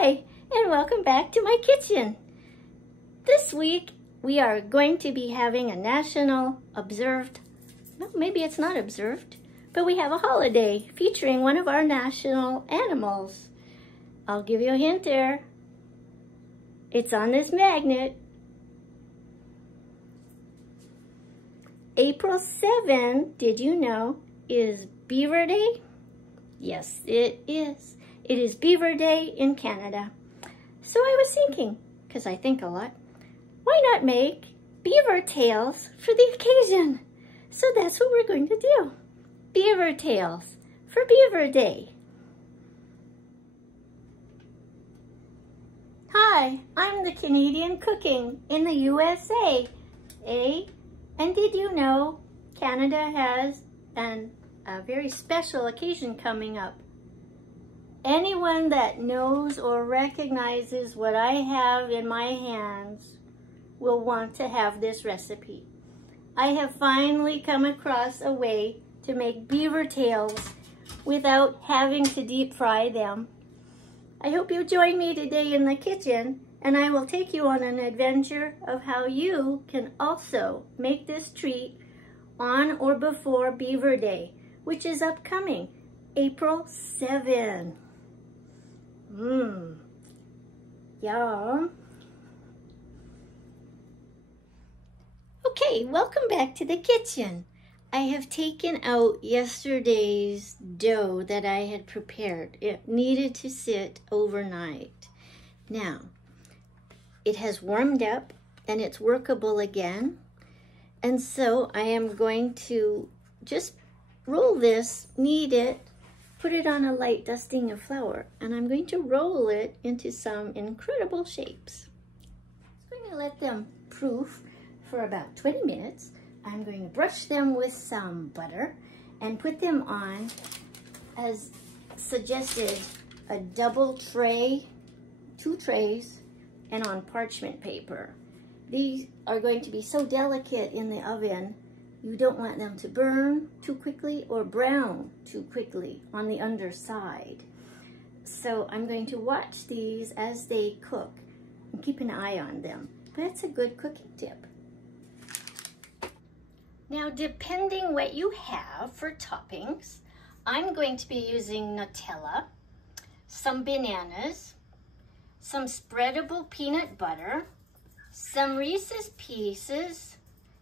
Hi, and welcome back to my kitchen. This week, we are going to be having a national observed, well, maybe it's not observed, but we have a holiday featuring one of our national animals. I'll give you a hint there. It's on this magnet. April 7, did you know, is Beaver Day? Yes, it is. It is Beaver Day in Canada. So I was thinking, because I think a lot, why not make beaver tails for the occasion? So that's what we're going to do. Beaver tails for Beaver Day. Hi, I'm the Canadian cooking in the USA. And did you know Canada has a very special occasion coming up? Anyone that knows or recognizes what I have in my hands will want to have this recipe. I have finally come across a way to make beaver tails without having to deep fry them. I hope you join me today in the kitchen, and I will take you on an adventure of how you can also make this treat on or before Beaver Day, which is upcoming, April 7. Yum. Okay, welcome back to the kitchen. I have taken out yesterday's dough that I had prepared. It needed to sit overnight. Now, it has warmed up and it's workable again. And so I am going to just roll this, knead it, put it on a light dusting of flour, and I'm going to roll it into some incredible shapes. I'm going to let them proof for about 20 minutes. I'm going to brush them with some butter and put them on, as suggested, a double tray, 2 trays, and on parchment paper. These are going to be so delicate in the oven, you don't want them to burn too quickly or brown too quickly on the underside. So I'm going to watch these as they cook and keep an eye on them. That's a good cooking tip. Now, depending what you have for toppings, I'm going to be using Nutella, some bananas, some spreadable peanut butter, some Reese's Pieces,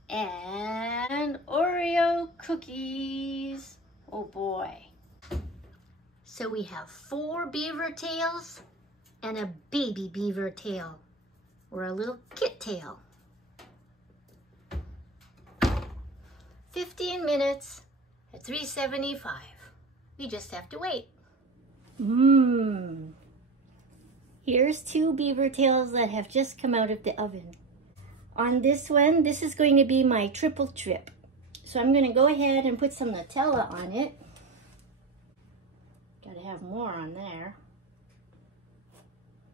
and Oreo cookies. Oh boy. So we have 4 beaver tails and a baby beaver tail, or a little kit tail. 15 minutes at 375. We just have to wait. Here's 2 beaver tails that have just come out of the oven. On this one, this is going to be my triple trip. So I'm going to go ahead and put some Nutella on it. Gotta have more on there.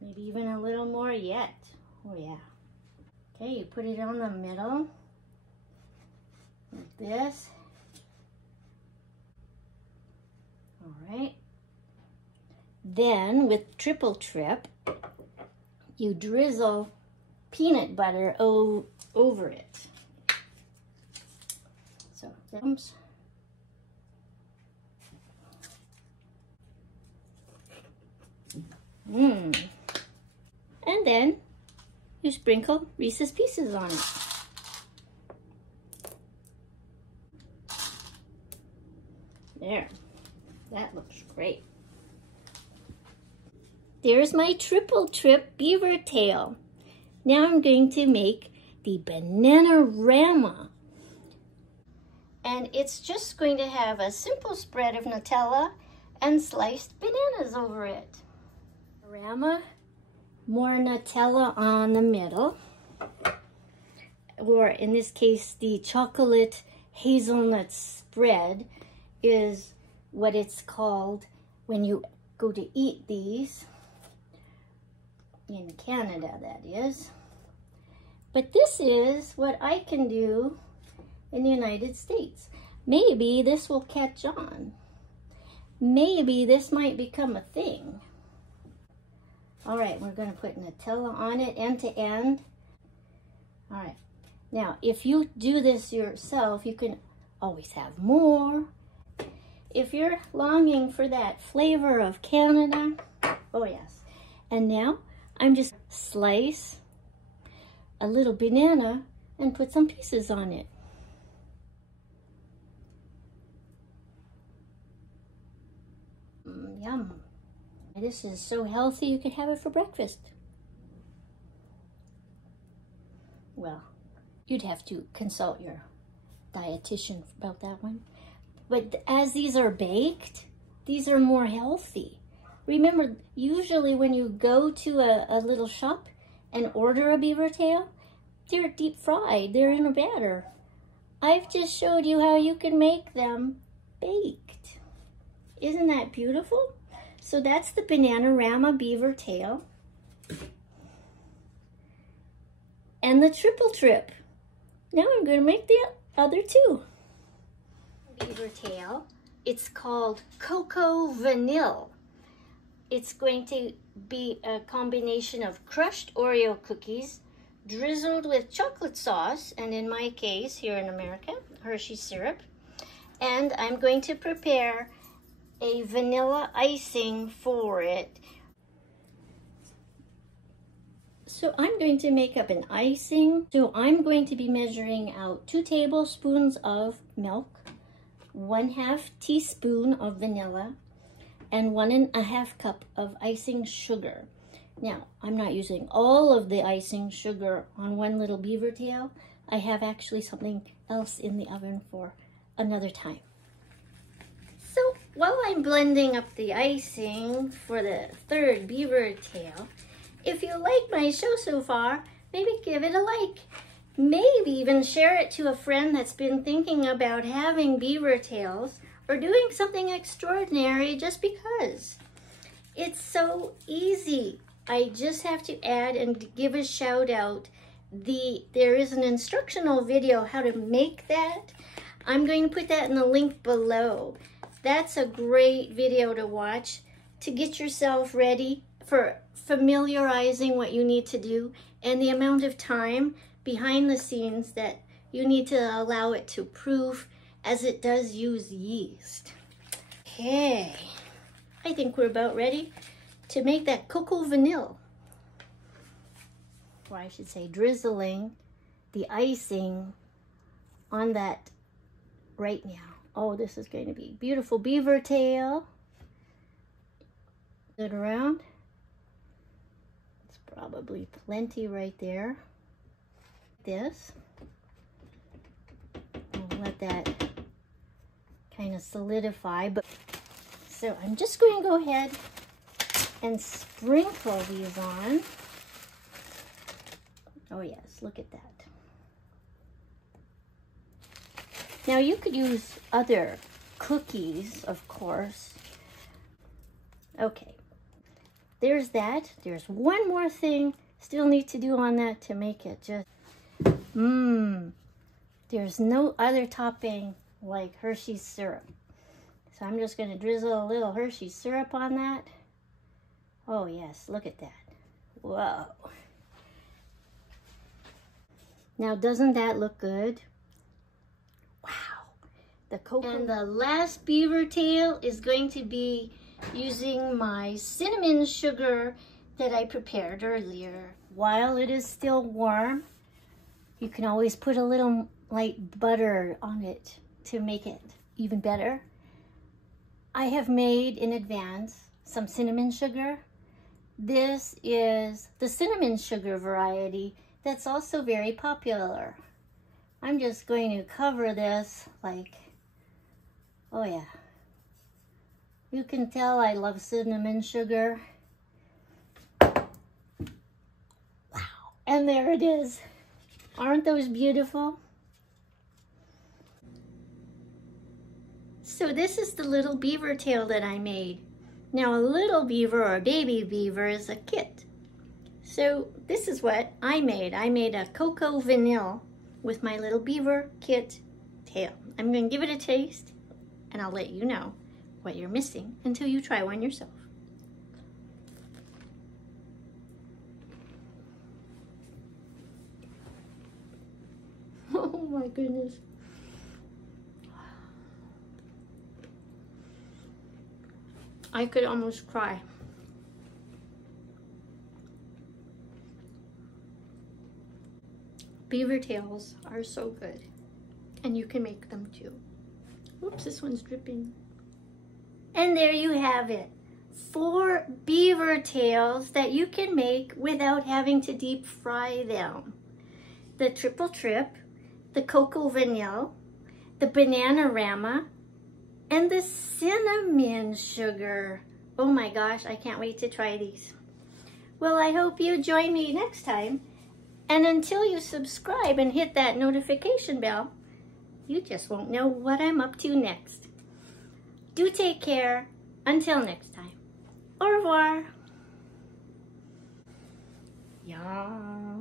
Maybe even a little more yet. Oh yeah. Okay, you put it on the middle. Like this. All right. Then with triple trip, you drizzle peanut butter over it. So thumbs. And then you sprinkle Reese's Pieces on it. There, that looks great. There's my triple trip beaver tail. Now I'm going to make the Bananarama. And it's just going to have a simple spread of Nutella and sliced bananas over it. Bananarama, more Nutella on the middle. Or in this case, the chocolate hazelnut spread is what it's called when you go to eat these. In Canada, that is. But this is what I can do in the United States. Maybe this will catch on. Maybe this might become a thing. All right, we're going to put Nutella on it end to end. All right. Now, if you do this yourself, you can always have more. If you're longing for that flavor of Canada, oh yes. And now I'm just slice a little banana and put some pieces on it. Yum. This is so healthy you could have it for breakfast. Well, you'd have to consult your dietitian about that one. But as these are baked, these are more healthy. Remember, usually when you go to a little shop and order a beaver tail, they're deep fried, they're in a batter. I've just showed you how you can make them baked. Isn't that beautiful? So that's the Bananarama beaver tail. And the triple trip. Now I'm going to make the other two. Beaver tail. It's called Coco Vanil. It's going to be a combination of crushed Oreo cookies drizzled with chocolate sauce, and in my case here in America, Hershey syrup. And I'm going to prepare a vanilla icing for it. So I'm going to make up an icing. So I'm going to be measuring out 2 tablespoons of milk, 1/2 teaspoon of vanilla, and 1½ cup of icing sugar. Now, I'm not using all of the icing sugar on one little beaver tail. I have actually something else in the oven for another time. So while I'm blending up the icing for the third beaver tail, if you like my show so far, maybe give it a like. Maybe even share it to a friend that's been thinking about having beaver tails or doing something extraordinary just because. It's so easy. I just have to add and give a shout out. There is an instructional video how to make that. I'm going to put that in the link below. That's a great video to watch to get yourself ready for familiarizing what you need to do and the amount of time behind the scenes that you need to allow it to proof, as it does use yeast. Okay, I think we're about ready to make that Coco Vanil. Or I should say drizzling the icing on that right now. Oh, this is going to be beautiful beaver tail. It around. It's probably plenty right there. This. I'll let that kind of solidify. But so I'm just going to go ahead and sprinkle these on. Oh yes, look at that. Now you could use other cookies, of course. Okay, there's that. There's one more thing still need to do on that to make it just, there's no other topping like Hershey syrup. So I'm just gonna drizzle a little Hershey syrup on that. Oh yes, look at that. Whoa. Now doesn't that look good? The cocoa. And the last beaver tail is going to be using my cinnamon sugar that I prepared earlier. While it is still warm, you can always put a little light butter on it to make it even better. I have made in advance some cinnamon sugar. This is the cinnamon sugar variety that's also very popular. I'm just going to cover this like, oh yeah, you can tell I love cinnamon sugar. Wow, and there it is. Aren't those beautiful? So this is the little beaver tail that I made. Now a little beaver or a baby beaver is a kit. So this is what I made. I made a Coco Vanil with my little beaver kit tail. I'm going to give it a taste, and I'll let you know what you're missing until you try one yourself. my goodness. I could almost cry. BeaverTails are so good. And you can make them too. Oops, this one's dripping. And there you have it. 4 BeaverTails that you can make without having to deep fry them. The Triple Trip, the Coco Vanil, the Bananarama, and the cinnamon sugar. Oh my gosh, I can't wait to try these. Well, I hope you join me next time. And until you subscribe and hit that notification bell, you just won't know what I'm up to next. Do take care. Until next time. Au revoir. Yum.